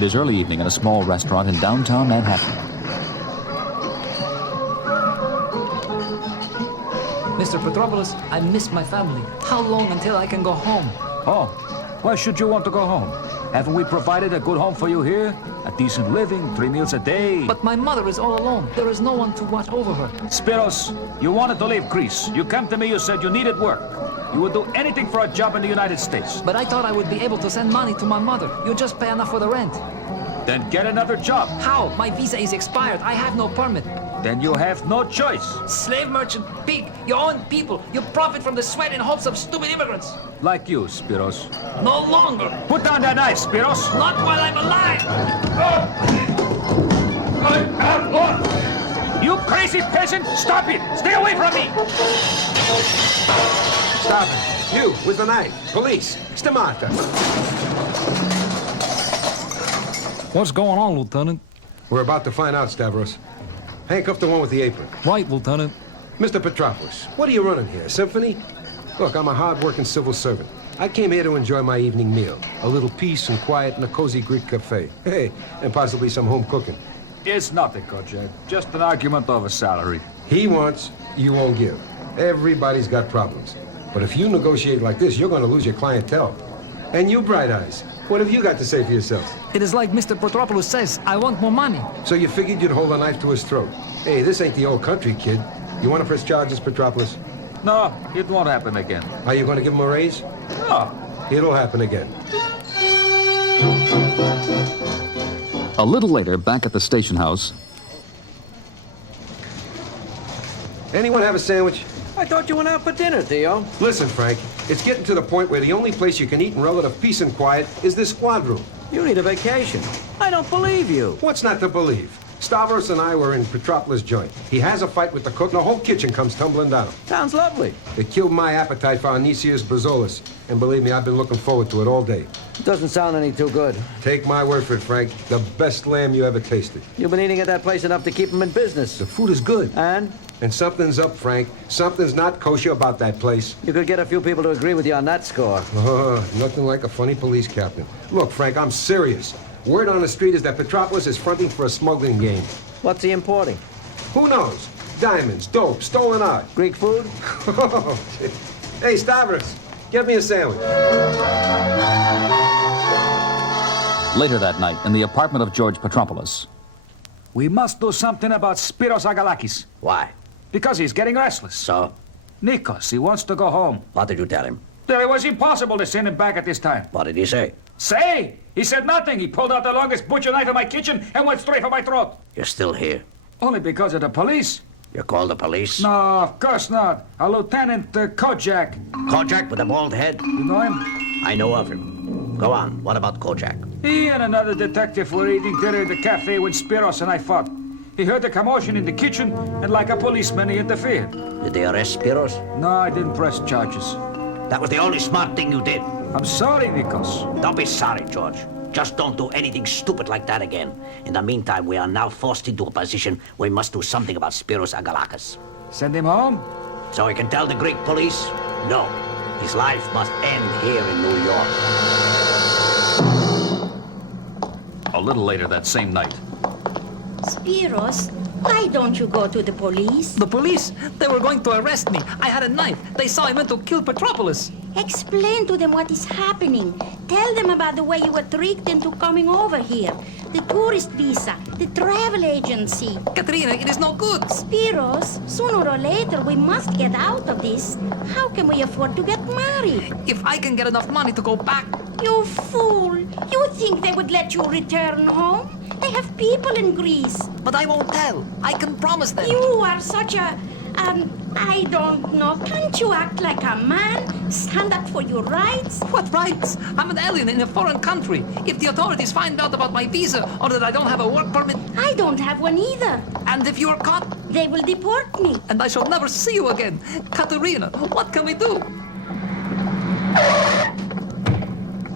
It is early evening in a small restaurant in downtown Manhattan. Mr. Petropoulos, I miss my family. How long until I can go home? Oh, why should you want to go home? Haven't we provided a good home for you here? A decent living, 3 meals a day. But my mother is all alone. There is no one to watch over her. Spiros, you wanted to leave Greece. You came to me, you said you needed work. You would do anything for a job in the United States. But I thought I would be able to send money to my mother. You just pay enough for the rent. Then get another job. How? My visa is expired. I have no permit. Then you have no choice. Slave merchant, pig, your own people. You profit from the sweat and hopes of stupid immigrants. Like you, Spiros. No longer. Put down that knife, Spiros. Not while I'm alive. You crazy peasant! Stop it! Stay away from me! Stop it. You, with the knife. Police. Stamata. What's going on, Lieutenant? We're about to find out, Stavros. Handcuff the one with the apron. Right, Lieutenant. Mr. Petropoulos, what are you running here, a symphony? Look, I'm a hard-working civil servant. I came here to enjoy my evening meal. A little peace and quiet in a cozy Greek cafe. Hey, and possibly some home cooking. It's nothing, Kojak. Just an argument over salary. He wants, you won't give. Everybody's got problems. But if you negotiate like this, you're going to lose your clientele. And you, Bright Eyes, what have you got to say for yourself? It is like Mr. Petropoulos says. I want more money. So you figured you'd hold a knife to his throat. Hey, this ain't the old country, kid. You want to press charges, Petropoulos? No, it won't happen again. Are you going to give him a raise? No. It'll happen again. A little later, back at the station house, Anyone have a sandwich? I thought you went out for dinner, Theo. Listen, Frank, it's getting to the point where the only place you can eat in relative peace and quiet is this squad room. You need a vacation. I don't believe you. What's not to believe? Stavros and I were in Petropoulos' joint. He has a fight with the cook, and the whole kitchen comes tumbling down. Sounds lovely. It killed my appetite for Anisius Brazolis, and believe me, I've been looking forward to it all day. Doesn't sound any too good. Take my word for it, Frank. The best lamb you ever tasted. You've been eating at that place enough to keep him in business. The food is good. And And something's up, Frank. Something's not kosher about that place. you could get a few people to agree with you on that score. Nothing like a funny police captain. Look, Frank, I'm serious. Word on the street is that Petropoulos is fronting for a smuggling game. What's he importing? Who knows? Diamonds, dope, stolen art. Greek food? Hey, Stavros, get me a sandwich. later that night in the apartment of George Petropoulos. We must do something about Spiros Agalakis. Why? Because he's getting restless. So? Nikos, he wants to go home. What did you tell him? That it was impossible to send him back at this time. What did he say? Say? He said nothing. He pulled out the longest butcher knife in my kitchen and went straight for my throat. You're still here. Only because of the police. You called the police? No, of course not. A Lieutenant Kojak. Kojak with a bald head? You know him? I know of him. Go on. What about Kojak? He and another detective were eating dinner in the cafe when Spiros and I fought. He heard the commotion in the kitchen, and like a policeman, he interfered. Did they arrest Spiros? No, I didn't press charges. That was the only smart thing you did. I'm sorry, Nikos. Don't be sorry, George. Just don't do anything stupid like that again. In the meantime, we are now forced into a position where we must do something about Spiros Agalakis. Send him home? So we can tell the Greek police, no, his life must end here in New York. A little later that same night. Spiros, why don't you go to the police? The police? They were going to arrest me. I had a knife. They saw I went to kill Petropoulos. Explain to them what is happening. Tell them about the way you were tricked into coming over here. The tourist visa, the travel agency. Katrina, it is no good. Spiros, sooner or later we must get out of this. How can we afford to get married? If I can get enough money to go back. You fool! You think they would let you return home? They have people in Greece. But I won't tell. I can promise them. You are such a I don't know. Can't you act like a man? Stand up for your rights? What rights? I'm an alien in a foreign country. If the authorities find out about my visa or that I don't have a work permit, I don't have one either. and if you're caught, They will deport me. and I shall never see you again. Katerina, what can we do?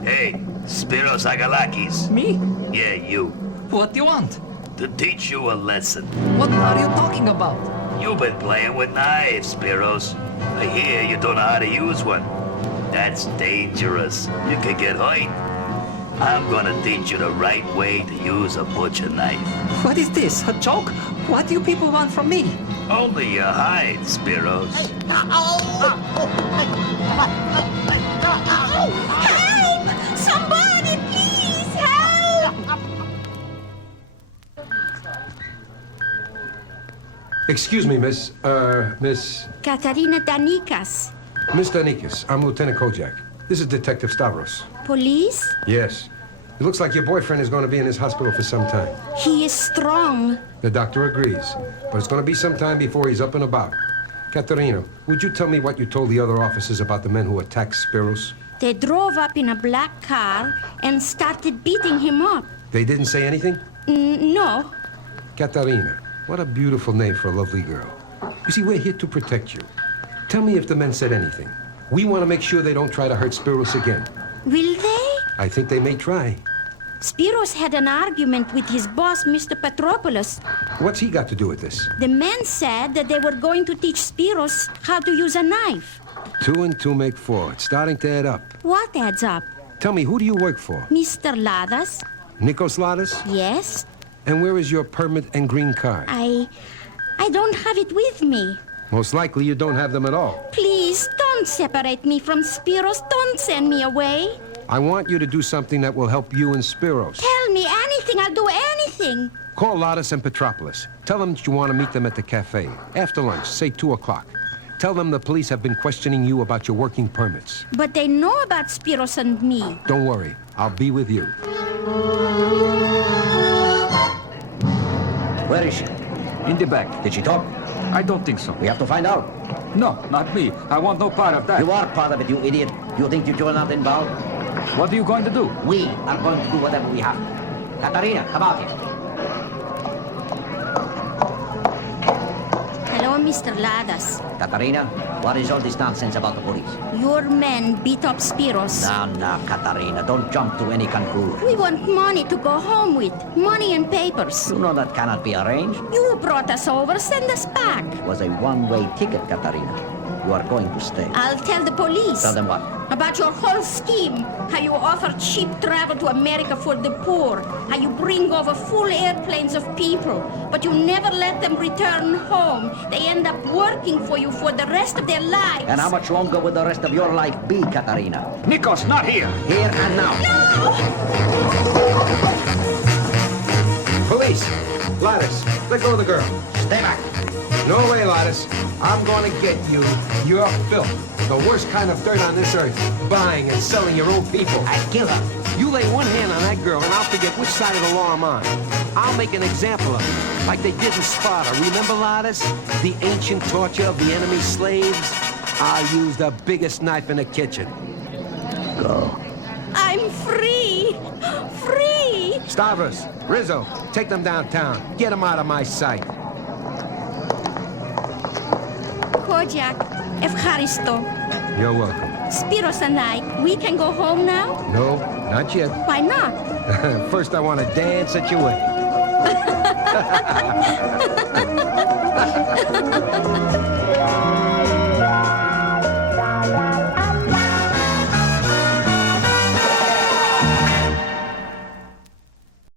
Hey, Spiros Agalakis. Me? Yeah, you. What do you want? To teach you a lesson. What are you talking about? You've been playing with knives, Spiros. I hear you don't know how to use one. That's dangerous. You could get hurt. I'm gonna teach you the right way to use a butcher knife. What is this? A joke? What do you people want from me? Only your hide, Spiros. Help! Somebody, please help! Excuse me, Miss Katarina Danikas. Danikas. I'm Lieutenant Kojak. This is Detective Stavros. Police? Yes. It looks like your boyfriend is going to be in his hospital for some time. He is strong. The doctor agrees, but it's going to be some time before he's up and about. Katerina, would you tell me what you told the other officers about the men who attacked Spiros? They drove up in a black car and started beating him up. They didn't say anything? No. Katerina, what a beautiful name for a lovely girl. You see, we're here to protect you. Tell me if the men said anything. We want to make sure they don't try to hurt Spiros again. Will they? I think they may try. Spiros had an argument with his boss, Mr. Petropoulos. What's he got to do with this? The men said that they were going to teach Spiros how to use a knife. 2 and 2 make 4. It's starting to add up. What adds up? Tell me, who do you work for? Mr. Ladas? Nikos Ladas? Yes? And where is your permit and green card? I don't have it with me. Most likely you don't have them at all. Please, don't separate me from Spiros. Don't send me away. I want you to do something that will help you and Spiros. Tell me anything. I'll do anything. Call Ladas and Petropoulos. Tell them that you want to meet them at the cafe. After lunch, say 2 o'clock. Tell them the police have been questioning you about your working permits. But they know about Spiros and me. Don't worry. I'll be with you. Where is she? In the back. Did she talk? I don't think so. We have to find out. No, not me. I want no part of that. You are part of it, you idiot. You think you're not involved? What are you going to do? We are going to do whatever we have. Katarina, come out here. Hello, Mr. Ladas. Katarina, what is all this nonsense about the police? Your men beat up Spiros. Now, Katarina, don't jump to any conclusion. We want money to go home with. Money and papers. You know that cannot be arranged. You brought us over. Send us back. It was a one-way ticket, Katarina. You are going to stay. I'll tell the police. Tell them what? About your whole scheme. How you offer cheap travel to America for the poor. How you bring over full airplanes of people. But you never let them return home. They end up working for you for the rest of their lives. And how much longer will the rest of your life be, Katarina? Nikos, not here. Here and now. Police! Ladas, let go of the girl. Stay back. No way, Ladas. I'm going to get you. You're filth. The worst kind of dirt on this earth. Buying and selling your own people. I'll kill her. You lay one hand on that girl and I'll forget which side of the law I'm on. I'll make an example of you, like they did in Sparta. Remember, Ladas? The ancient torture of the enemy slaves? I'll use the biggest knife in the kitchen. Go. I'm free. Free. Stavros, Rizzo, take them downtown. Get them out of my sight. Kojak, Evcharisto, You're welcome. Spiros and I, we can go home now? No, not yet. Why not? First, I want to dance at your wedding.